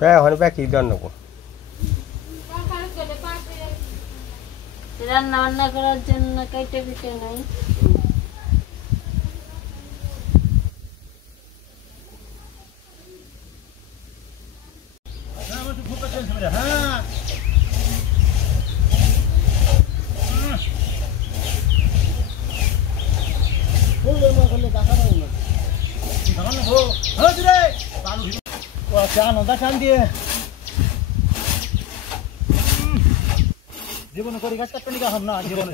এখন কি দেন নেবো রান্না বান্না করার জন্য কেটে পিটে নাই জীবন করি গাছ কাটতে নিকা হম না জীবন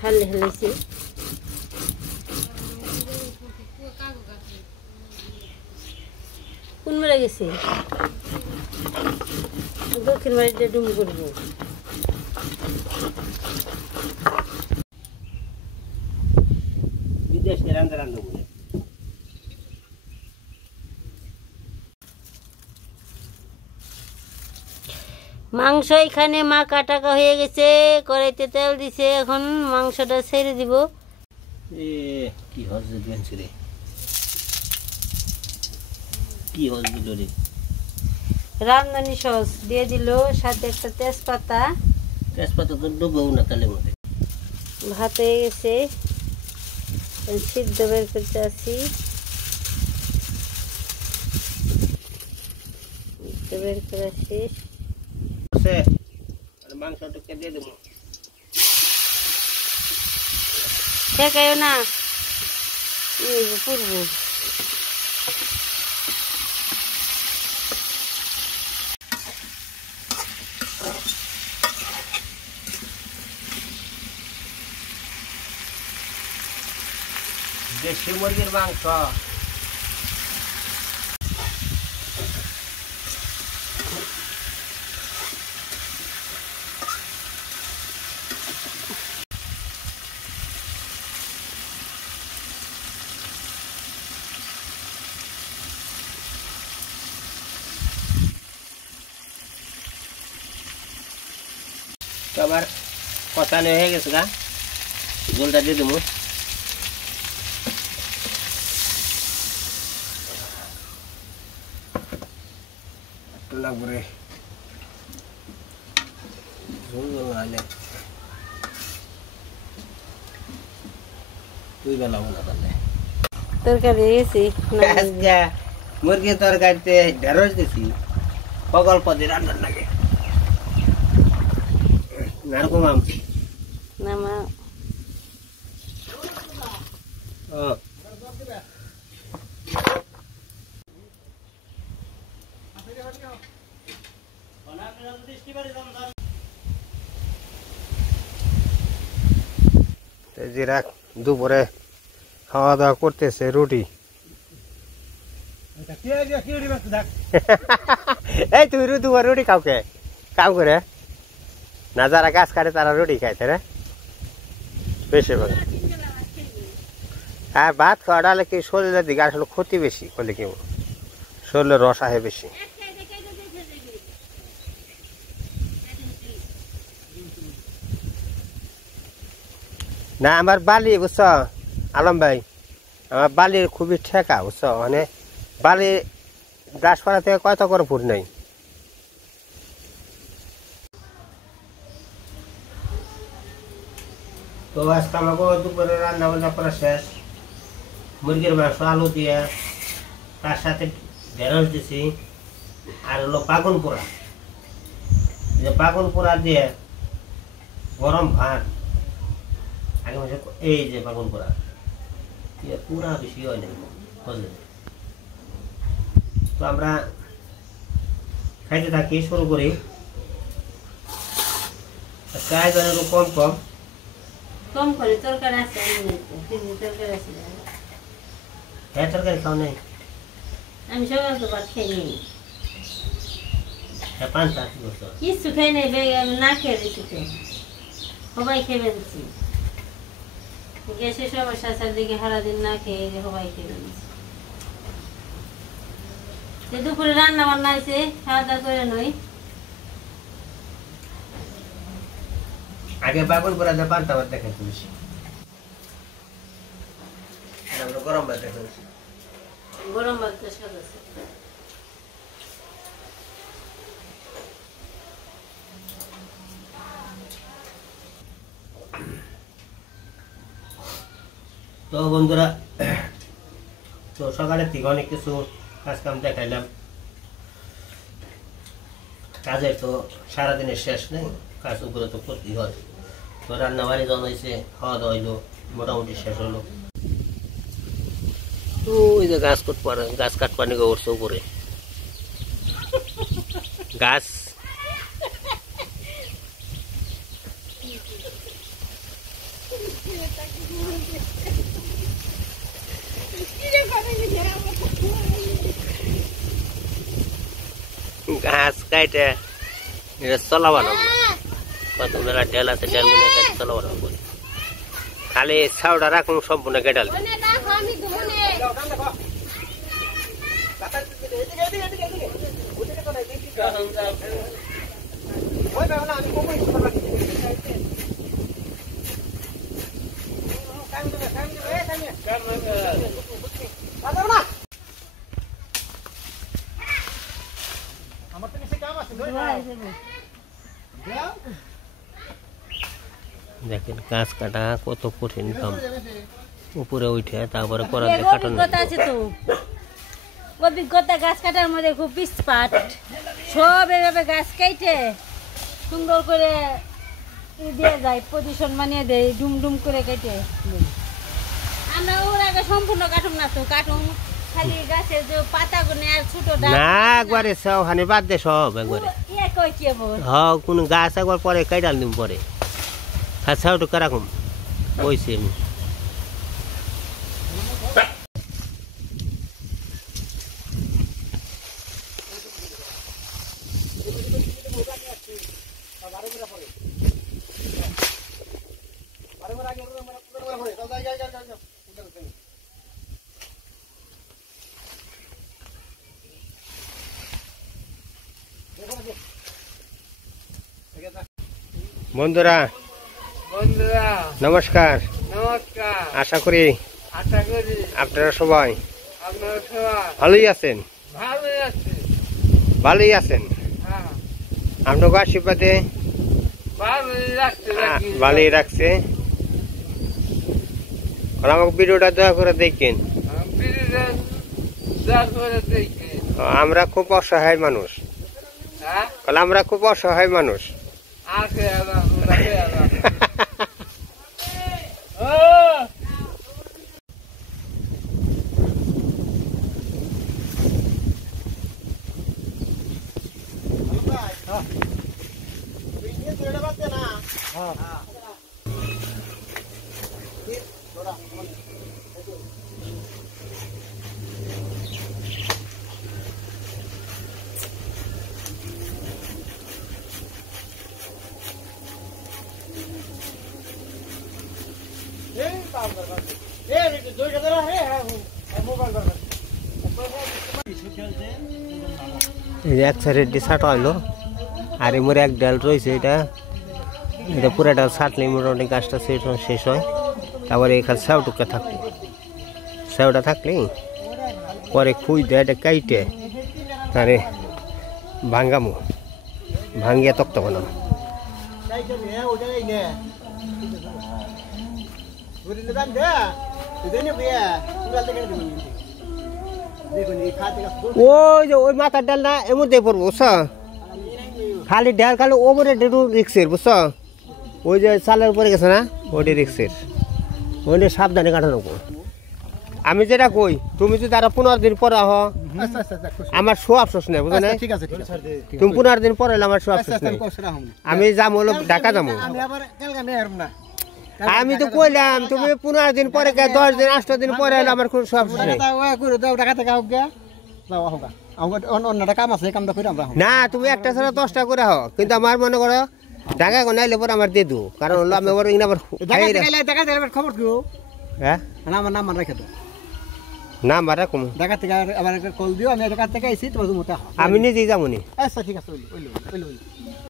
হালে হালেছি কোন বেলা গেছে দক্ষিণ বাড়িতে ডুম করবো বিদেশে রান্না রান্না বলে মাংস এখানে মা কাটাকা হয়ে গেছে কড়াইতে তেল দিছে এখন মাংসটা ছেড়ে দিব কি হচ্ছে গেছে রে কি হচ্ছে রে রামদানি সস দিয়ে দিল সাথে একটা তেজপাতা তো ডুবো না তালে মধ্যে ভাত হয়ে গেছে সিদ্ধ বের করতে আসি বের করে আসি মাংসটাকে দিয়ে দেবো ঠেকাইও না পূর্ব দেশি মুরগির মাংস আবার কষানো হয়ে গেছে গা জলটা দিয়ে দেবো লাগবে ঝোল ঝোল নাহলে তুই বেলাবো না তাহলে তরকারি গেছি মুরগির তরকারিতে ঢেঁড়স দিছি প্রকল্প দিয়ে রান্নার লাগে নারকম আম নামা জিরা দুপুরে খাওয়া দাওয়া করতেছে রুটি এই তুই দুপুরে রুটি খাওকে কাম করে না যারা গাছ কাটে তারা রুটি খাইতে রে বেশি ভাগ হ্যাঁ ভাত খাওয়াটা হলে কি শরীরের দিকে আসলে ক্ষতি বেশি বলে কি শরীরের রস আহে বেশি না আমার বালি বুঝছ আলম ভাই আমার বালির খুবই ঠেকা বুঝছ মানে বালি দাসপাড়া থেকে কত করে ফুট নেই তো আজকে আমাকে দুপুরে রান্না বান্না করা শেষ মুরগির মাংস আলু দিয়ে তার সাথে ঢেঁড়স দিছি আর হলো পাগুন পোড়া যে পাগুন পোড়া দিয়ে গরম ভাত আগে মাসে এই যে পাগুন পোড়া পুরা বেশি হয় না বুঝলেন তো আমরা খাইতে থাকি শুরু করি আয়োজন কম কম কম করে তরকারি আছে তরকারি আছে হ্যাঁ তরকারি খাও নাই আমি সকাল তো ভাত খাই নি পান্তা কি করছো? কিছু খেয়ে নেই, আমি না খেয়ে দিচ্ছি তো। সবাই খেয়ে দিচ্ছি। গ্যাসের সমস্যা চারদিকে সারাদিন না খেয়ে সবাই খেয়ে দিচ্ছি। দুপুরে রান্না বান্না হয়েছে, খাওয়া দাওয়া করে নই। আগে বাগুন পোড়া দিয়ে পান্তা ভাত দেখা তুলছি, আমরা গরম ভাত দেখা তুলছি। গরম ভাত তো স্বাদ আছে। তো বন্ধুরা, তো সকালের থেকে অনেক কিছু কাজ কাম দেখাইলাম। কাজের তো সারাদিনের শেষ নেই, কাজ উপরে তো করতেই হয়। তো রান্না বাড়ি যখন হয়েছে, খাওয়া দাওয়া হইলো, মোটামুটি শেষ হলো। তো ওই যে গাছ কাটপা নিয়ে উঠছে উপরে গাছ। ঘাস কাটে এটা চলা বানাবো, কতগুলো ডেল আছে, ডেল গুলো কেটে চলা বানাবো। খালি ছাউটা রাখুন, সম্পূর্ণ কেটাল দেখেন গাছ কাটা কত কঠিন কাম। উপরে উঠে তারপরে করাতে কাটানো। অভিজ্ঞতা আছে তো, অভিজ্ঞতা গাছ কাটার মধ্যে খুব পিসপাট। সব এভাবে গাছ কাটে সুন্দর করে দিয়ে যায়, পজিশন বানিয়ে দেয়, ডুম ডুম করে কেটে। আমরা ওর আগে সম্পূর্ণ কাটুম না তো, কাটুম খালি গাছের যে পাতাগুলো আর ছোট ডাল না, একবারে সব হানি বাদ দে, সব একবারে। ইয়ে কই কি বল, হ্যাঁ, কোন গাছ একবার পরে কাটাল দিম পরে, খাচ্ছা ওটু কারাকুম বইছি আমি। বন্ধুরা নমস্কার, আশা করি আপনারা সবাই ভালোই আছেন। ভালোই আছেন, আপনাকে আশীর্বাদে ভালোই রাখছে। আমাকে ভিডিওটা দয়া করে দেখেন। আমরা খুব অসহায় মানুষ, আমরা খুব অসহায় মানুষ। এক সাইডের ডিসাটা হইলো, আর এর এক ডাল রয়েছে, এটা এটা পুরো ডাল ছাটলে মোটামুটি গাছটা শেষ হয়। তারপরে এখানে সেওটুকা থাকলো, সেওটা থাকলে পরে খুঁই দেয়, এটা কাইটে তারে ভাঙ্গামো, ভাঙ্গিয়া তক্ত বানাম। ওই যে ওই মাথার ডাল না এমন দিয়ে পড়বো, বুঝছ? খালি ডাল খালি ওপরে রিক্সের, বুঝছ? ওই যে চালের উপরে গেছে না, ওইটা রিক্সের, ওইটা সাবধানে কাটানো। আমি যেটা কই, তুমি যদি আরো 15 দিন পরে আহ, আমার শো আফসোস নেই, বুঝলে? তুমি 15 দিন পরে আমার শো আফসোস নেই। আমি যাবো হলো ঢাকা যাবো। আমি তো কইলাম তুমি 15 দিন পরে, 10 দিন 8 দিন পরে এলো, আমার কোনো শো আফসোস নেই। যাও হোক আমার অন্যটা কাম আছে কামটা করে আমরা না তুমি একটা ছাড়া 10টা করে হও কিন্তু আমার মনে করো টাকা কোন আইলে পর আমার দিয়ে দু কারণ হলো আমি আবার ইনা আবার দেখা খবর কি হ্যাঁ আমার নাম রেখে দাও না মারা কম ঢাকা থেকে আবার কল দিও আমি ঢাকা থেকে আইছি তোমার মতো আমি নিজেই যাবো নি আচ্ছা ঠিক আছে ওইলো